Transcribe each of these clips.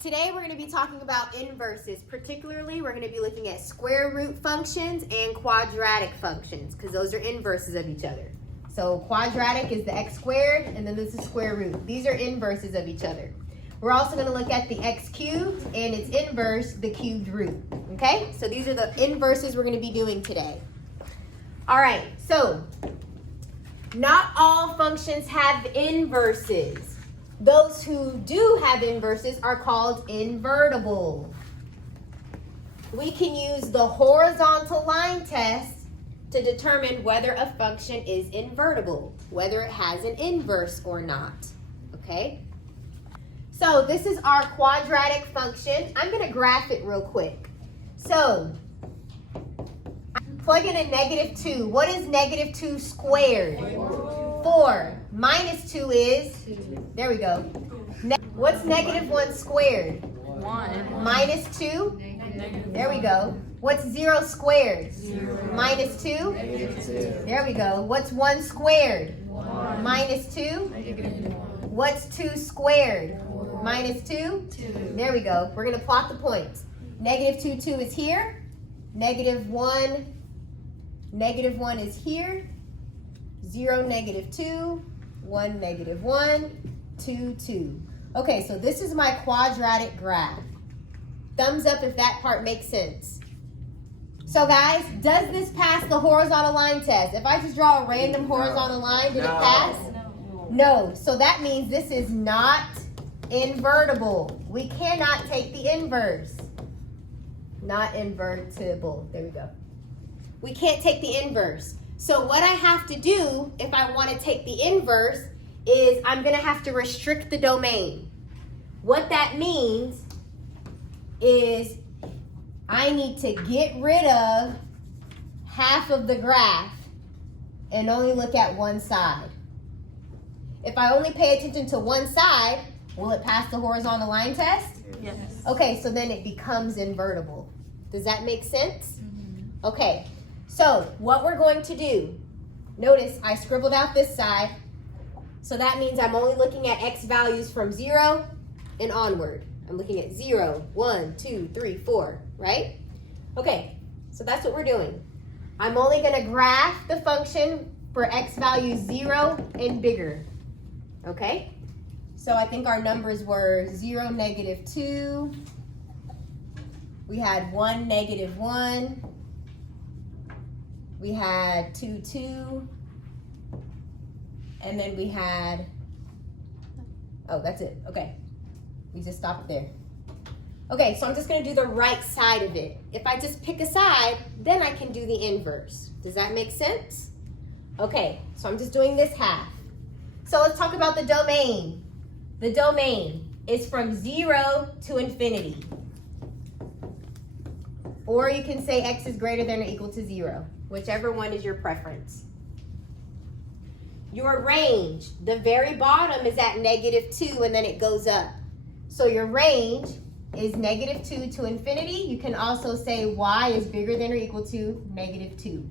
Today we're going to be talking about inverses. Particularly, we're going to be looking at square root functions and quadratic functions because those are inverses of each other. So quadratic is the x squared, and then this is square root. These are inverses of each other. We're also going to look at the x cubed and its inverse, the cubed root. Okay? So these are the inverses we're going to be doing today. All right, so not all functions have inverses. Those who do have inverses are called invertible. We can use the horizontal line test to determine whether a function is invertible, whether it has an inverse or not. Okay? So this is our quadratic function. I'm going to graph it real quick. So plug in a -2. What is -2 squared? 4. Minus 2 is? 2. There we go. What's -1 squared? 1. Minus 2? There we go. What's 0 squared? 0. Minus 2? -2. There we go. What's 1 squared? 1. Minus 2? -1. What's 2 squared? 4. Minus 2? 2. There we go. We're going to plot the points. -2, 2 is here. -1 is here. 0, -2. 1, -1. 2, 2. Okay, so this is my quadratic graph. Thumbs up if that part makes sense. So guys, does this pass the horizontal line test? If I just draw a random horizontal line, did it pass? No. So that means this is not invertible. We cannot take the inverse. Not invertible. There we go. We can't take the inverse. So what I have to do if I want to take the inverse is I'm going to have to restrict the domain. What that means is I need to get rid of half of the graph and only look at one side. If I only pay attention to one side, will it pass the horizontal line test? Yes. Okay, so then it becomes invertible. Does that make sense? Okay, so what we're going to do, notice I scribbled out this side, so that means I'm only looking at x values from 0 and onward. I'm looking at 0, 1, 2, 3, 4, right? Okay, so that's what we're doing. I'm only going to graph the function for x values 0 and bigger, okay? So I think our numbers were 0, -2. We had 1, -1. We had 2, 2. And then we had, oh, that's it. Okay. We just stopped there. Okay, so I'm just going to do the right side of it. If I just pick a side, then I can do the inverse. Does that make sense? Okay, so I'm just doing this half. So let's talk about the domain. The domain is from 0 to infinity. Or you can say x is greater than or equal to 0. Whichever one is your preference. Your range, the very bottom is at -2 and then it goes up. So your range is -2 to infinity. You can also say y is bigger than or equal to -2.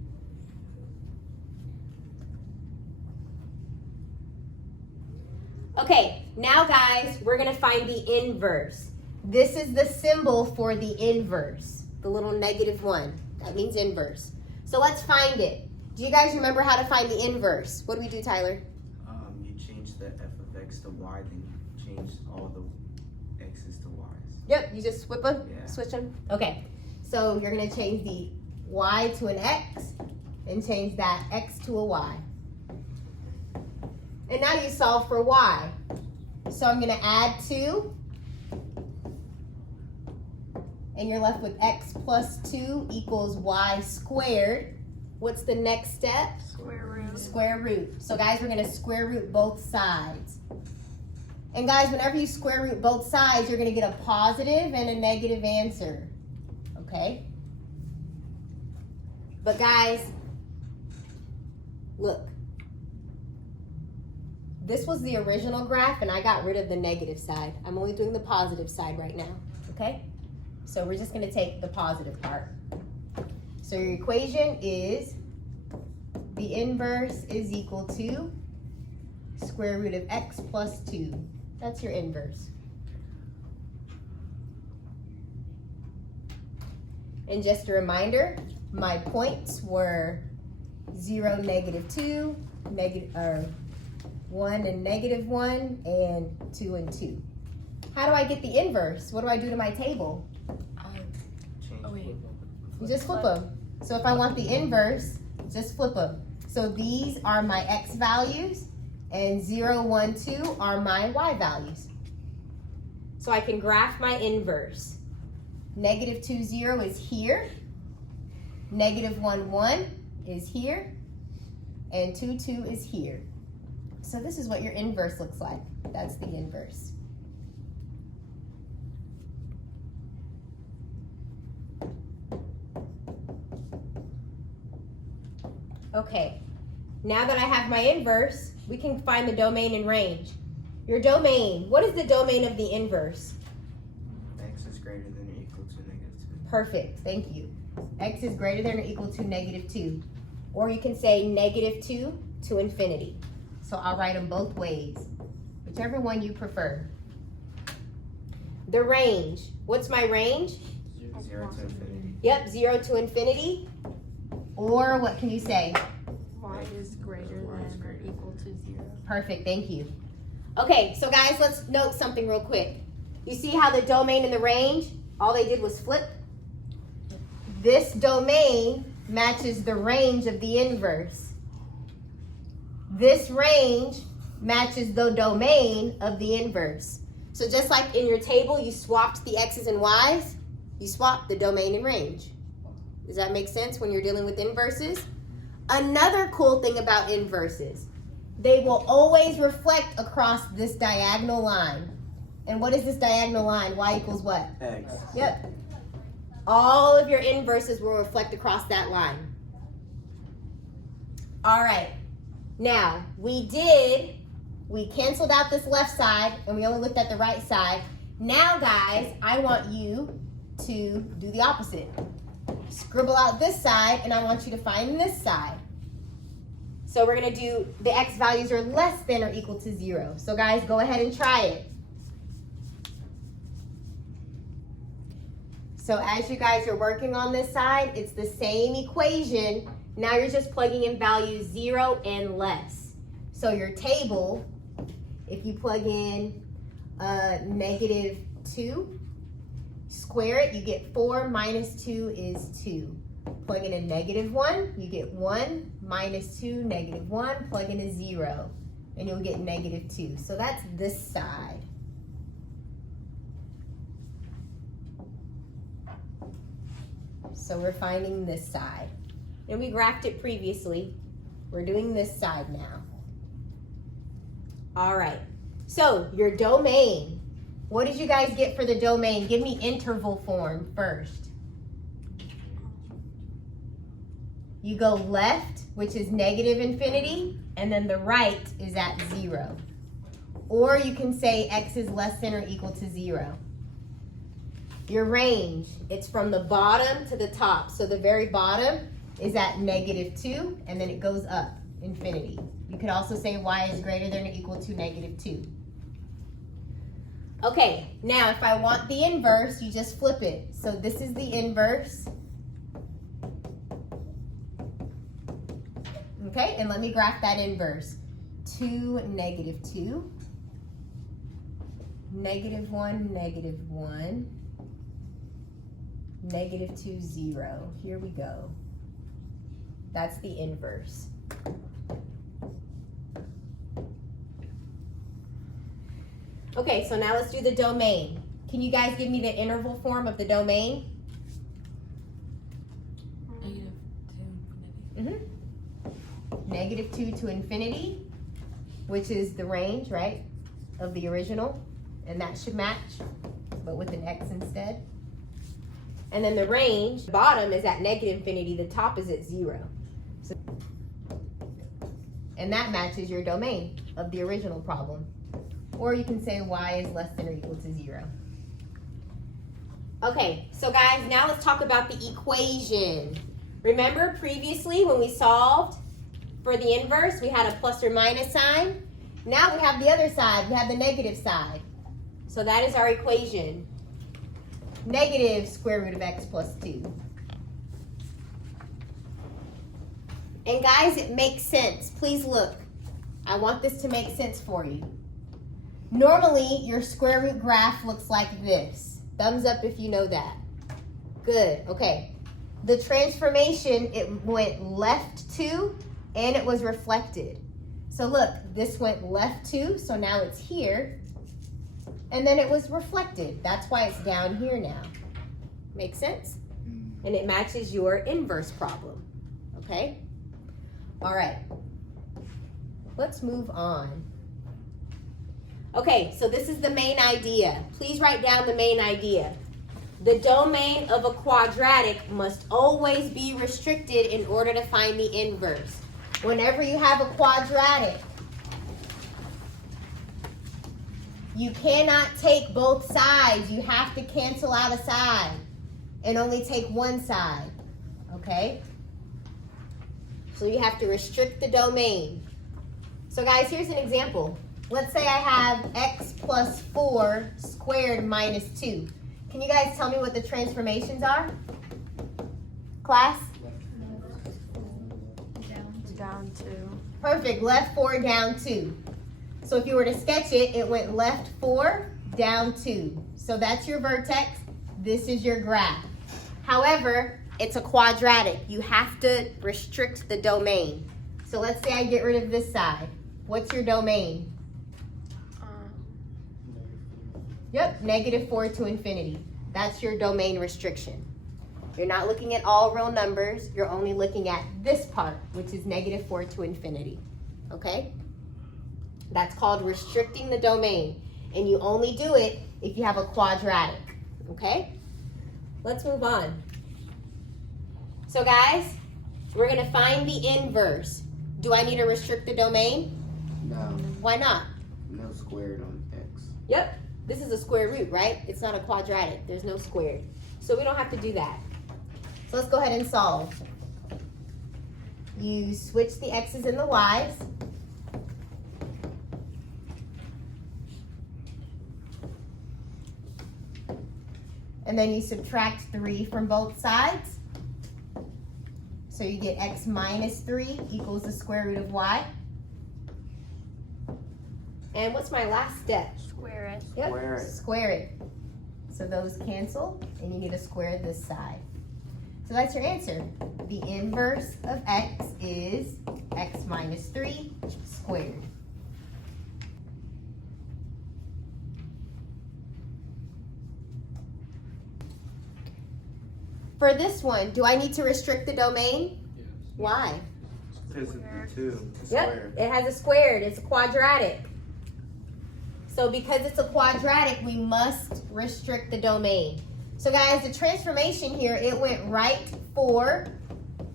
Okay, now guys, we're going to find the inverse. This is the symbol for the inverse, the little -1. That means inverse. So let's find it. Do you guys remember how to find the inverse? What do we do, Tyler? You change the f of x to y, then you change all the x's to y's. Yep, you just switch them? Yeah. Switch them? Okay, so you're going to change the y to an x and change that x to a y. And now you solve for y. So I'm going to add 2. And you're left with x plus 2 equals y squared. What's the next step? Square root. Square root. So guys, we're going to square root both sides. And guys, whenever you square root both sides, you're going to get a positive and a negative answer. Okay? But guys, look. This was the original graph, and I got rid of the negative side. I'm only doing the positive side right now. Okay? So we're just going to take the positive part. So your equation is the inverse is equal to square root of x plus 2. That's your inverse. And just a reminder, my points were 0, -2, 1 and -1, and 2 and 2. How do I get the inverse? What do I do to my table? Change. Oh, wait. You just flip them. So if I want the inverse, just flip them. So these are my x values, and 0, 1, 2 are my y values. So I can graph my inverse. -2, 0 is here. -1, 1 is here. And 2, 2 is here. So this is what your inverse looks like. That's the inverse. Okay, now that I have my inverse, we can find the domain and range. Your domain, what is the domain of the inverse? X is greater than or equal to -2. Perfect, thank you. X is greater than or equal to -2. Or you can say -2 to infinity. So I'll write them both ways, whichever one you prefer. The range, what's my range? 0 to infinity. Yep, 0 to infinity. Or what can you say? Y is greater than or equal to 0. Perfect, thank you. Okay, so guys, let's note something real quick. You see how the domain and the range, all they did was flip? This domain matches the range of the inverse. This range matches the domain of the inverse. So just like in your table, you swapped the x's and y's, you swapped the domain and range. Does that make sense when you're dealing with inverses? Another cool thing about inverses, they will always reflect across this diagonal line. And what is this diagonal line? Y equals what? X. Yep. All of your inverses will reflect across that line. All right. Now, we canceled out this left side and we only looked at the right side. Now, guys, I want you to do the opposite. Scribble out this side and I want you to find this side. So we're gonna do the x values are less than or equal to 0. So guys, go ahead and try it. So as you guys are working on this side, it's the same equation. Now you're just plugging in values 0 and less. So your table, if you plug in -2, square it, you get 4 minus 2 is 2. Plug in a -1, you get 1 minus 2, -1, plug in a 0, and you'll get -2. So that's this side. So we're finding this side. And we graphed it previously. We're doing this side now. All right, so your domain. What did you guys get for the domain? Give me interval form first. You go left, which is -infinity, and then the right is at 0. Or you can say x is less than or equal to 0. Your range, it's from the bottom to the top. So the very bottom is at -2, and then it goes up, infinity. You could also say y is greater than or equal to -2. Okay, now if I want the inverse, you just flip it. So this is the inverse. Okay, and let me graph that inverse. 2, -2, -1, -1, -2, 0. Here we go. That's the inverse. Okay, so now let's do the domain. Can you guys give me the interval form of the domain? -2 to infinity, which is the range, right, of the original, and that should match, but with an x instead. And then the range, the bottom is at -infinity, the top is at 0. So, and that matches your domain of the original problem. Or you can say y is less than or equal to 0. Okay, so guys, now let's talk about the equation. Remember previously when we solved for the inverse, we had a plus or minus sign. Now we have the other side, we have the negative side. So that is our equation. Negative square root of x plus 2. And guys, it makes sense. Please look. I want this to make sense for you. Normally, your square root graph looks like this. Thumbs up if you know that. Good, okay. The transformation, it went left 2 and it was reflected. So look, this went left 2, so now it's here. And then it was reflected. That's why it's down here now. Make sense? And it matches your inverse problem, okay? All right, let's move on. Okay, so this is the main idea. Please write down the main idea. The domain of a quadratic must always be restricted in order to find the inverse. Whenever you have a quadratic, you cannot take both sides. You have to cancel out a side and only take one side, okay? So you have to restrict the domain. So guys, here's an example. Let's say I have x plus 4 squared minus 2. Can you guys tell me what the transformations are? Class? Down 2. Perfect, left 4, down 2. So if you were to sketch it, it went left 4, down 2. So that's your vertex, this is your graph. However, it's a quadratic. You have to restrict the domain. So let's say I get rid of this side. What's your domain? Yep, -4 to infinity. That's your domain restriction. You're not looking at all real numbers. You're only looking at this part, which is -4 to infinity. Okay? That's called restricting the domain. And you only do it if you have a quadratic. Okay? Let's move on. So guys, we're going to find the inverse. Do I need to restrict the domain? No. Why not? No squared on x. Yep. This is a square root, right? It's not a quadratic. There's no squared. So we don't have to do that. So let's go ahead and solve. You switch the x's and the y's. And then you subtract 3 from both sides. So you get x minus 3 equals the square root of y. And what's my last step? Square it. Yep, Square it. square it. So those cancel, and you need to square this side. So that's your answer. The inverse of x is x minus 3 squared. For this one, do I need to restrict the domain? Yes. Why? Because of the 2. The Yep, square. it has a squared. It's a quadratic. So because it's a quadratic, we must restrict the domain. So guys, the transformation here, it went right 4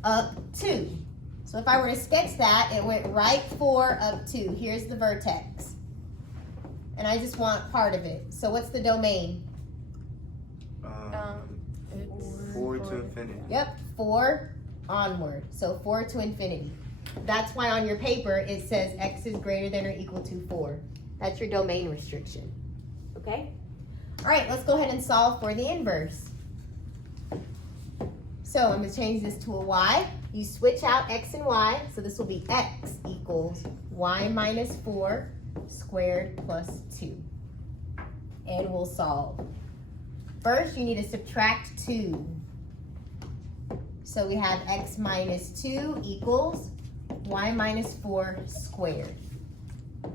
up 2. So if I were to sketch that, it went right 4 up 2. Here's the vertex. And I just want part of it. So what's the domain? 4 to infinity. Yep, 4 onward. So 4 to infinity. That's why on your paper it says x is greater than or equal to 4. That's your domain restriction. Okay? All right, let's go ahead and solve for the inverse. So I'm going to change this to a y. You switch out x and y. So this will be x equals y minus 4 squared plus 2. And we'll solve. First, you need to subtract 2. So we have x minus 2 equals y minus 4 squared.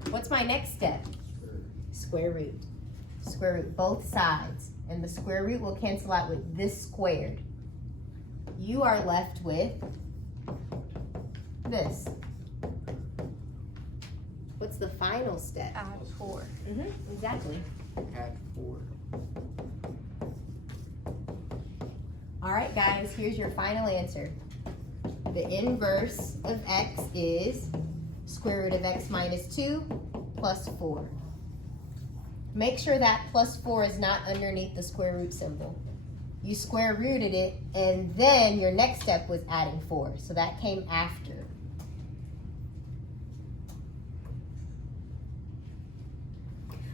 What's my next step? Square root. Square root both sides. And the square root will cancel out with this squared. You are left with this. What's the final step? Add 4. Exactly. Add 4. All right, guys, here's your final answer. The inverse of x is square root of x minus 2 plus 4. Make sure that plus 4 is not underneath the square root symbol. You square rooted it, and then your next step was adding 4. So that came after.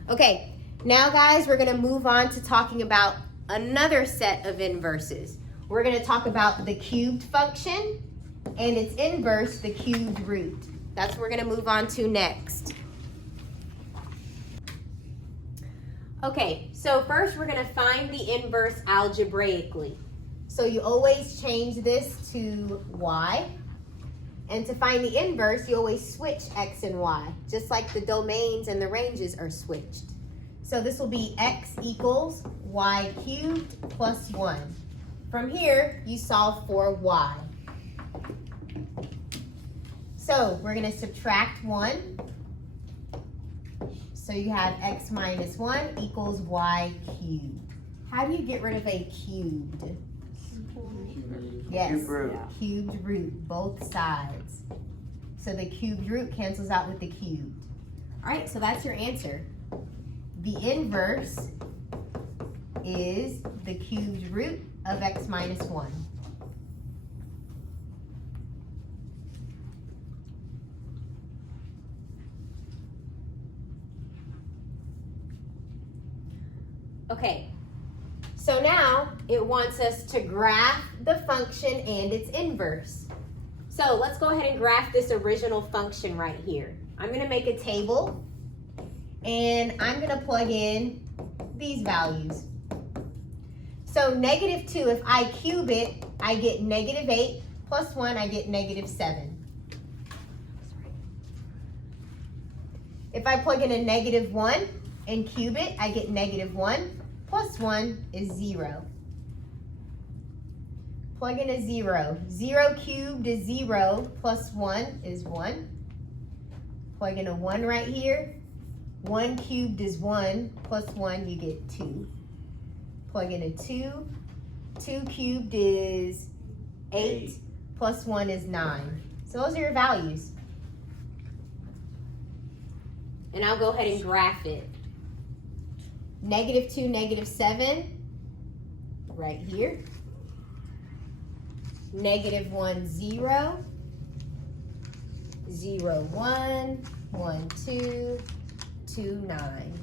Okay, now guys, we're going to move on to talking about another set of inverses. We're going to talk about the cubed function and its inverse, the cubed root. That's what we're gonna move on to next. Okay, so first we're gonna find the inverse algebraically. So you always change this to y. And to find the inverse, you always switch x and y, just like the domains and the ranges are switched. So this will be x equals y cubed plus 1. From here, you solve for y. So we're going to subtract 1. So you have x minus 1 equals y cubed. How do you get rid of a cubed? Yes, Cube root. cubed root, both sides. So the cubed root cancels out with the cubed. All right, so that's your answer. The inverse is the cubed root of x minus 1. Okay, so now it wants us to graph the function and its inverse. So let's go ahead and graph this original function right here. I'm going to make a table and I'm going to plug in these values. So negative 2, if I cube it, I get negative 8 plus 1, I get negative 7. If I plug in a negative 1 and cube it, I get negative 1 plus 1 is 0. Plug in a 0. 0 cubed is 0 plus 1 is 1. Plug in a 1 right here. 1 cubed is 1 plus 1, you get 2. Plug in a 2. 2 cubed is 8 plus 1 is 9. So those are your values. And I'll go ahead and graph it. Negative 2, negative 7, right here. Negative 1, 0. 0, 1. 1, 2. 2, 9.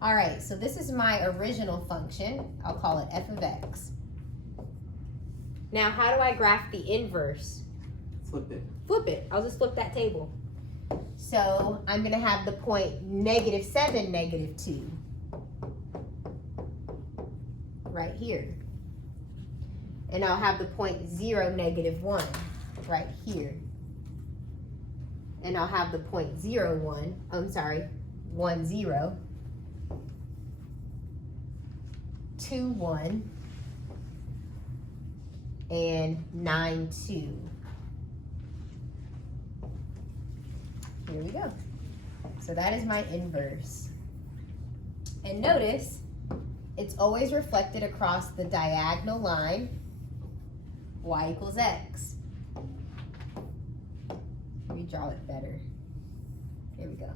All right, so this is my original function. I'll call it f of x. Now, how do I graph the inverse? Flip it. Flip it. I'll just flip that table. So I'm going to have the point negative 7, negative 2. Right here. And I'll have the point 0, negative 1 right here. And I'll have the point 0, 1, 1, 0. 2, 1. And 9, 2. Here we go. So that is my inverse. And notice, it's always reflected across the diagonal line, y equals x. Let me draw it better. Here we go.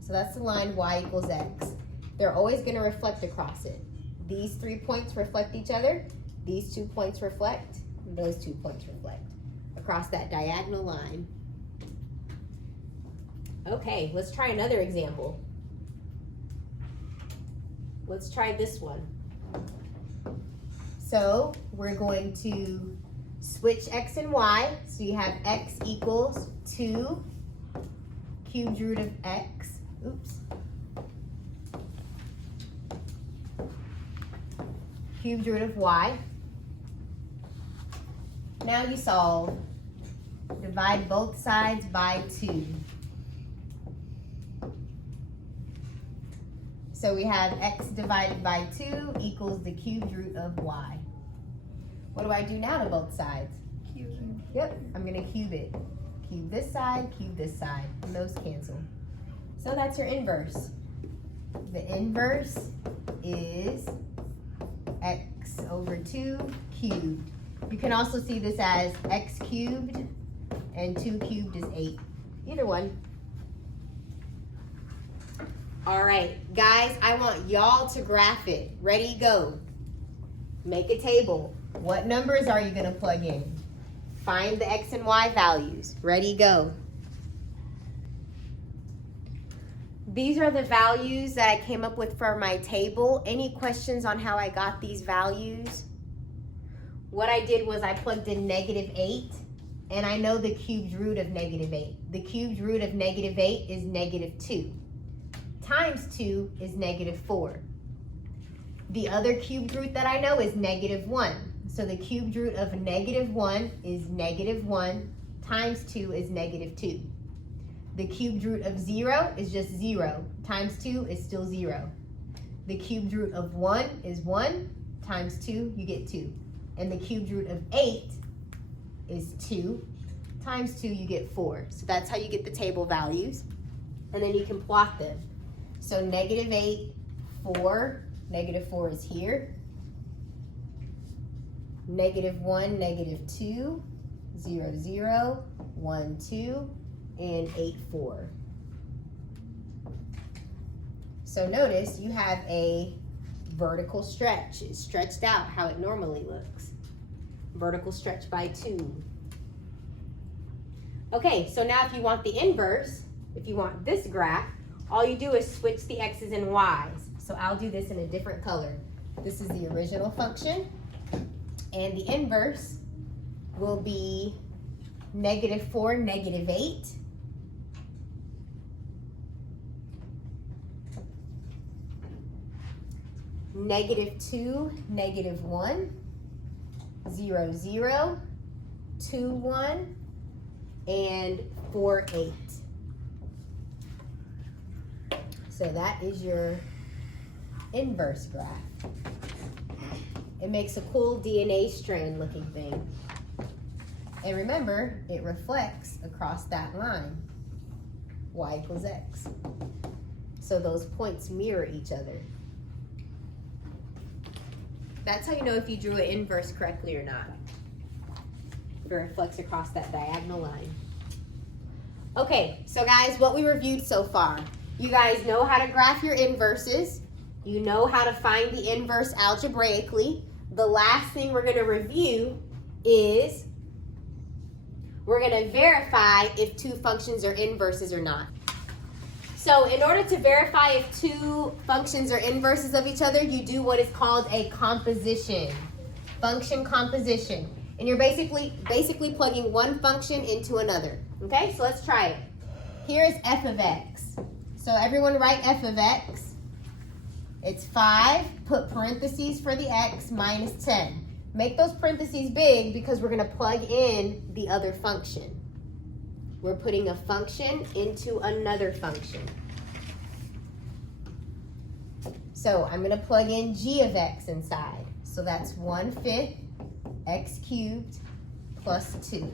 So that's the line y equals x. They're always going to reflect across it. These 3 points reflect each other. These 2 points reflect. And those 2 points reflect across that diagonal line. Okay, let's try another example. Let's try this one. So we're going to switch x and y. So you have x equals 2 cubed root of x. Oops. Cubed root of y. Now you solve. Divide both sides by 2. So we have x divided by 2 equals the cubed root of y. What do I do now to both sides? Cube. Yep, I'm going to cube it. Cube this side, and those cancel. So that's your inverse. The inverse is x over 2 cubed. You can also see this as x cubed and 2 cubed is 8. Either one. All right, guys, I want y'all to graph it. Ready, go. Make a table. What numbers are you going to plug in? Find the x and y values. Ready, go. These are the values that I came up with for my table. Any questions on how I got these values? what I did was I plugged in -8, and I know the cubed root of -8. The cubed root of -8 is -2. Times 2 is -4. The other cubed root that I know is -1. So the cubed root of -1 is -1 times 2 is -2. The cubed root of 0 is just 0 times 2 is still 0. The cubed root of 1 is 1 times 2, you get 2. And the cubed root of 8 is 2 times 2, you get 4. So that's how you get the table values. And then you can plot them. So -8, 4, -4 is here. -1, -2, 0, 0, 1, 2, and 8, 4. So notice you have a vertical stretch. It's stretched out how it normally looks. Vertical stretch by 2. Okay, so now if you want the inverse, if you want this graph, all you do is switch the x's and y's. So I'll do this in a different color. This is the original function, and the inverse will be -4, -8. -2, -1, 0, 0, 2, 1, and 4, 8. So that is your inverse graph. It makes a cool DNA strand looking thing. And remember, it reflects across that line, y equals x. So those points mirror each other. That's how you know if you drew an inverse correctly or not. If it reflects across that diagonal line. Okay, so guys, what we reviewed so far. You guys know how to graph your inverses. You know how to find the inverse algebraically. The last thing we're going to review is we're going to verify if two functions are inverses or not. So in order to verify if two functions are inverses of each other, you do what is called a composition. Function composition. And you're basically plugging one function into another. Okay, so let's try it. Here is f of x. So everyone write f of x. It's 5, put parentheses for the x, minus 10. Make those parentheses big because we're going to plug in the other function. We're putting a function into another function. So I'm going to plug in g of x inside. So that's 1/5 x cubed plus 2.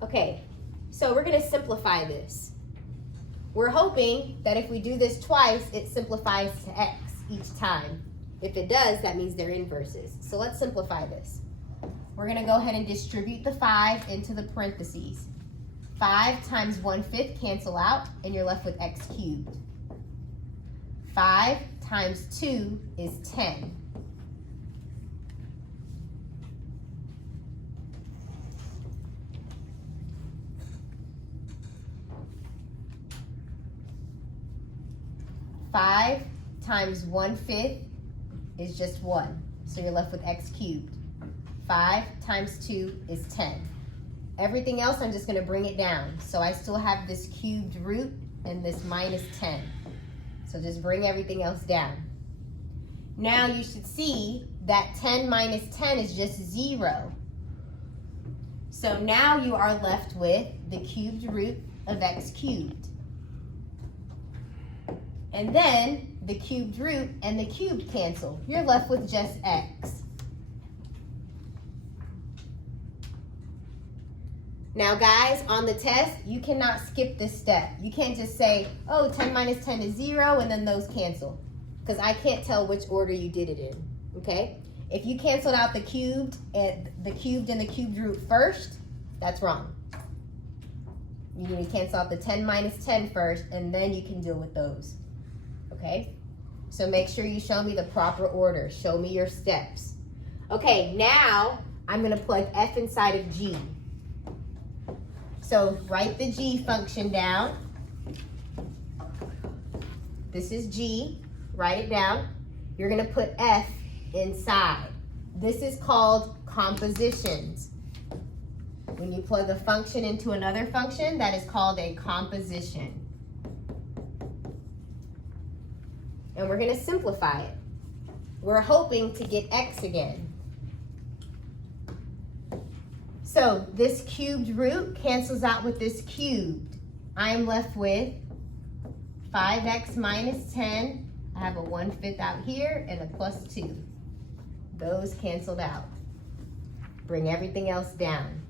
Okay, so we're going to simplify this. We're hoping that if we do this twice, it simplifies to x each time. If it does, that means they're inverses. So let's simplify this. We're going to go ahead and distribute the 5 into the parentheses. 5 times 1/5 cancel out, and you're left with x cubed. 5 times 2 is 10. Five times 1/5 is just 1. So you're left with x cubed. 5 times 2 is 10. Everything else, I'm just going to bring it down. So I still have this cubed root and this minus 10. So just bring everything else down. Now you should see that 10 minus 10 is just 0. So now you are left with the cubed root of x cubed. And then the cubed root and the cubed cancel. You're left with just x. Now guys, on the test, you cannot skip this step. You can't just say, oh, 10 minus 10 is 0, and then those cancel. Because I can't tell which order you did it in, okay? If you canceled out the cubed and the cubed root first, that's wrong. You need to cancel out the 10 minus 10 first, and then you can deal with those, okay? So make sure you show me the proper order. Show me your steps. Okay, now I'm going to plug f inside of g. So write the g function down. This is g. Write it down. You're going to put f inside. This is called compositions. When you plug a function into another function, that is called a composition. And we're going to simplify it. We're hoping to get x again. So this cubed root cancels out with this cubed. I am left with 5x minus 10. I have a 1/5 out here and a plus 2. Those canceled out. Bring everything else down.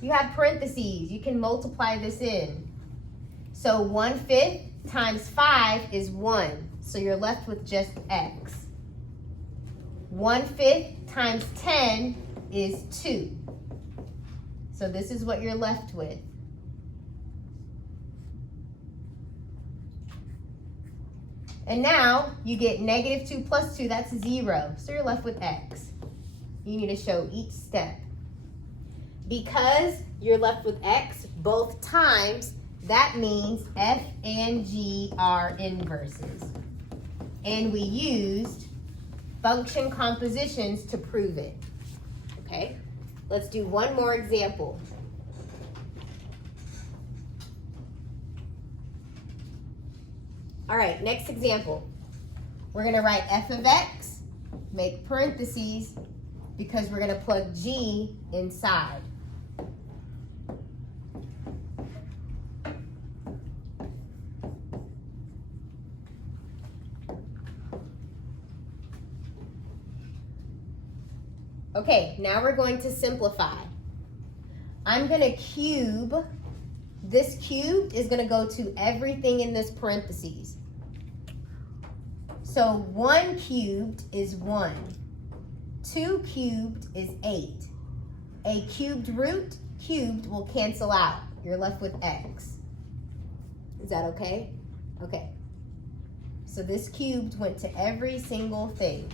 You have parentheses. You can multiply this in. So 1/5 times 5 is 1. So you're left with just x. 1/5 times 10 is 2. So this is what you're left with. And now you get -2 plus 2, that's 0. So you're left with x. You need to show each step. Because you're left with x both times, that means f and g are inverses. And we used function compositions to prove it. Okay, let's do one more example. All right, next example. We're gonna write f of x, make parentheses, because we're gonna plug g inside. Okay, now we're going to simplify. I'm gonna cube. This cube is gonna go to everything in this parentheses. So 1 cubed is 1. 2 cubed is 8. A cubed root, cubed will cancel out. You're left with x. Is that okay? Okay. So this cubed went to every single thing.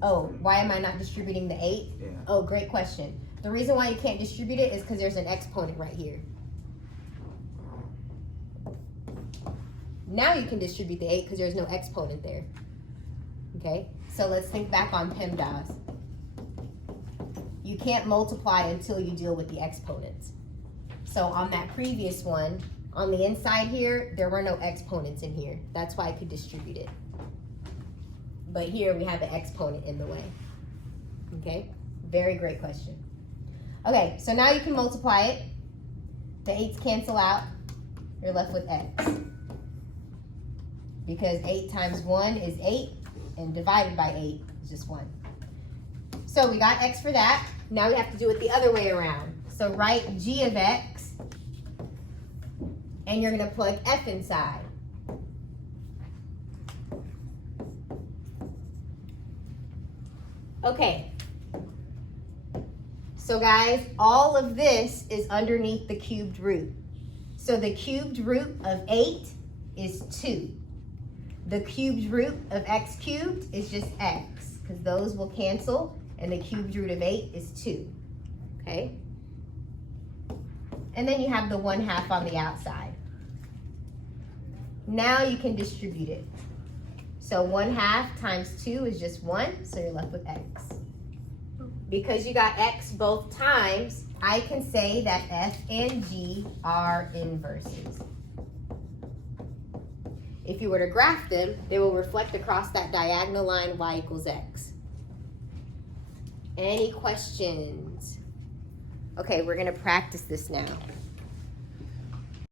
Oh, why am I not distributing the 8? Yeah. Oh, great question. The reason why you can't distribute it is because there's an exponent right here. Now you can distribute the 8 because there's no exponent there. Okay, so let's think back on PEMDAS. You can't multiply until you deal with the exponents. So on that previous one, on the inside here, there were no exponents in here. That's why I could distribute it. But here we have the exponent in the way. Okay, very great question. Okay, so now you can multiply it. The 8's cancel out. You're left with x. Because 8 times 1 is 8, and divided by 8 is just 1. So we got x for that. Now we have to do it the other way around. So write g of x, and you're going to plug f inside. Okay. So guys, all of this is underneath the cubed root. So the cubed root of 8 is 2. The cubed root of x cubed is just x, because those will cancel, and the cubed root of 8 is 2. Okay? And then you have the 1/2 on the outside. Now you can distribute it. So 1/2 times 2 is just 1, so you're left with x. Because you got x both times, I can say that f and g are inverses. If you were to graph them, they will reflect across that diagonal line y equals x. Any questions? Okay, we're going to practice this now.